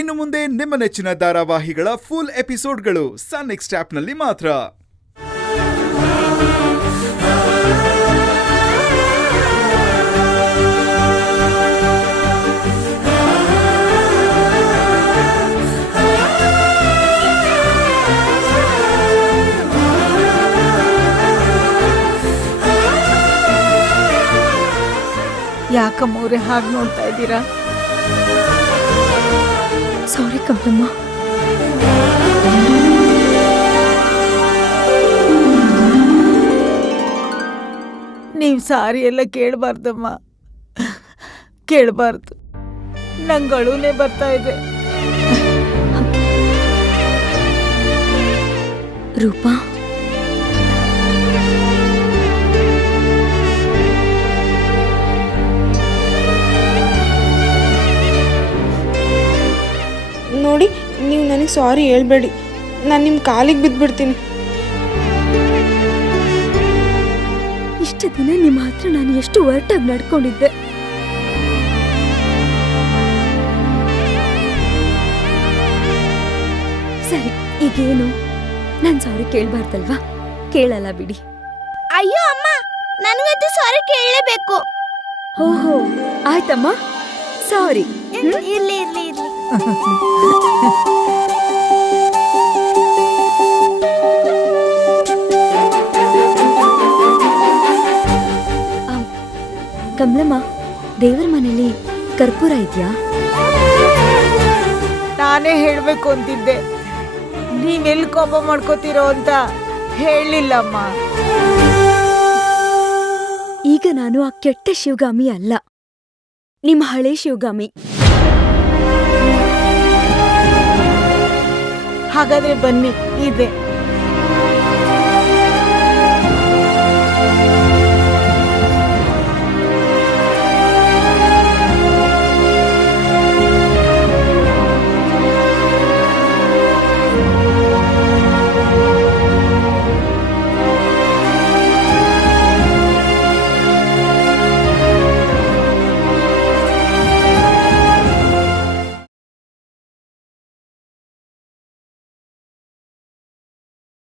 ಇನ್ನು ಮುಂದೆ ನಿಮ್ಮ ನೆಚ್ಚಿನ ಧಾರಾವಾಹಿಗಳ ಫುಲ್ ಎಪಿಸೋಡ್ಗಳು ಸನ್ ನೆಕ್ಸ್ಟ್ ಆಪ್ನಲ್ಲಿ ಮಾತ್ರ. ಯಾಕಮ್ಮವ್ರೆ ಹಾಗೆ ನೋಡ್ತಾ ಇದ್ದೀರಾ? ಸಾರಿ ಕಮಲಮ್ಮ. ನೀವು ಸಾರಿ ಎಲ್ಲ ಕೇಳಬಾರ್ದಮ್ಮ, ಕೇಳಬಾರ್ದು. ನಂಗಳೂನೇ ಬರ್ತಾ ಇದೆ. ರೂಪಾ, ನೋಡಿ, ನೀವು ನನಗೆ ಸಾರಿ ಹೇಳ್ಬೇಡಿ. ನಾನು ನಿಮ್ಮ ಕಾಲಿಗೆ ಬಿದ್ದುಬಿಡ್ತೀನಿ. ಇಷ್ಟು ದಿನ ನಿಮ್ಮ ಹತ್ರ ನಾನು ಎಷ್ಟು ಒರಟಾಗಿ ನಡ್ಕೊಂಡಿದ್ದೆ. ಸರಿ, ಈಗೇನು? ನಾನು ಸಾರಿ ಕೇಳಬಾರ್ದಲ್ವಾ? ಕೇಳಲ್ಲ ಬಿಡಿ. ಅಯ್ಯೋ ಅಮ್ಮ, ನನಗಂತೂ ಸಾರಿ ಕೇಳಲೇಬೇಕು. ಓಹೋ, ಆಯ್ತಮ್ಮ, ಸಾರಿ. ಇರ್ಲಿ ಇರ್ಲಿ ಇರ್ಲಿ. ಕಮಲಮ್ಮ, ದೇವರ ಮನೇಲಿ ಕರ್ಪೂರ ಇದೆಯಾ? ನಾನೇ ಹೇಳ್ಬೇಕು ಅಂತಿದ್ದೆ, ನೀವೆಲ್ಲಿ ಕೋಪ ಮಾಡ್ಕೋತೀರೋ ಅಂತ ಹೇಳಿಲ್ಲಮ್ಮ. ಈಗ ನಾನು ಆ ಕೆಟ್ಟ ಶಿವಗಾಮಿ ಅಲ್ಲ, ನಿಮ್ಮ ಹಳೆ ಶಿವಗಾಮಿ. ಹಾಗಾದ್ರೆ ಬನ್ನಿ, ಇದೆ.